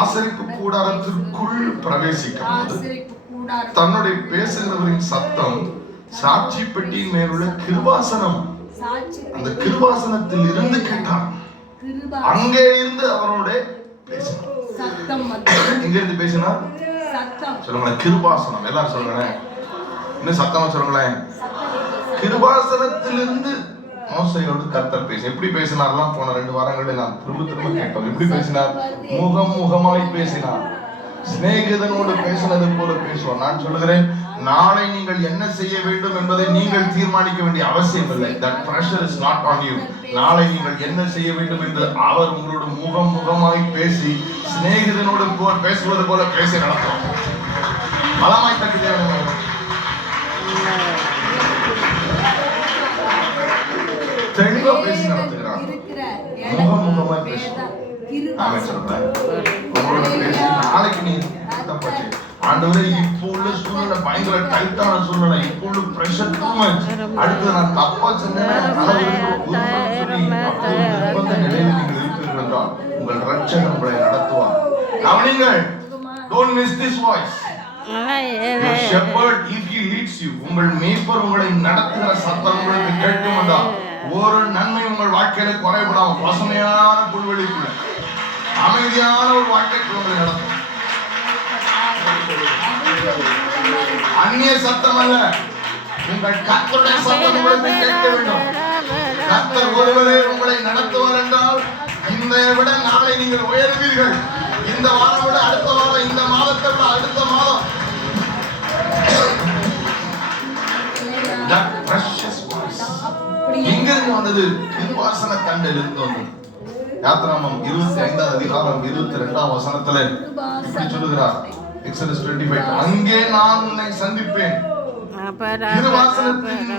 ஆசரிப்பு கூடாரத்திற்குள் பிரவேசிக்கும் போது தன்னுடைய பேசுகிறவரின் சத்தம் சாட்சி பெட்டியின் மேலுள்ள கிருபாசனம். அந்த கிருபாசனத்தில் இருந்து கேட்டான். கிருபா அங்கே இருந்து அவரோட சத்தம் வந்து எங்க இருந்து பேசினார் சத்தம். சொல்லுங்களேன் கிருபாசனம். எல்லாரும் சொல்லுங்களேன். இன்னும் சத்தமா சொல்லுங்களேன் கிருபாசனத்திலிருந்து மோசையோடு கர்த்தர் பேசி எப்படி பேசினார்லாம் போன ரெண்டு வாரங்களில் நாம் திரும்ப திரும்ப கேட்டோம். எப்படி பேசினார்? முகம் முகமாய் பேசினார். சிநேகிதனோடு பேசினது போல பேசுவார். நான் சொல்லுகிறேன் நாளை நீங்கள் என்ன செய்ய வேண்டும் என்பதை நீங்கள் தீர்மானிக்க வேண்டிய அவசியம் இல்லை. That pressure is not on you. நாளை நீங்கள் என்ன செய்ய வேண்டும் என்று அவர் உங்களோட முகம் முகமாய் பேசி சிநேகிதனோடு பேசுவது போல பேசி நடத்தும் பலமாய் தெளிவா பேசி நடத்துகிறார். இருக்கிற முகம் முகமாய் பேசும் வேதம் ஆமே கிருபாசனம் சொல்றேன் உங்களோட பேசி நாளைக்கு நீ தப்பாச்சு ஆண்டவரே இப்போ உள்ள சூழ்நிலை பயங்கர டைட்டான சூழ்நிலை. இப்போ உள்ள பிரஷர் டூ மச் அடுத்து நான் தப்பா செஞ்சேன் நிர்பந்த நிலையில் நீங்கள் இருப்பீர்கள் என்றால் உங்கள் ரட்சகர் உங்களை நடத்துவார். கவனிங்கள் don't miss this voice leads you, உங்கள் மேய்ப்பர் உங்களை நடத்துகிற சத்தம் உங்களுக்கு கேட்கும். வாழ்க்கையில குறைபடாம பசுமையான புல்வெளிக்குள்ள அமைதியான ஒரு வாழ்க்கைக்கு உங்களை நடத்தும். அந்நிய சத்தம் அல்ல. உங்கள் கத்தருடைய சத்தம் உங்களுக்கு கேட்க வேண்டும். கத்தர் ஒருவரே உங்களை நடத்துவார் என்றால் இந்த விட நாளை நீங்கள் உயருவீர்கள். இந்த வாரம் விட அடுத்த வாரம் இந்த மாதத்தை விட அடுத்த மாதம். வந்தது திருவாசன தண்டிலிருந்து வந்தது. யாத்ராமம் இருபத்தி ஐந்தாவது அதிகாரம் இருபத்தி ரெண்டாம் வசனத்துல இப்படி சொல்லுகிறார் எக்ஸலஸ் டுவெண்ட்டி ஃபைவ் அங்கே நான் உன்னை சந்திப்பேன். திருவாசனத்தின்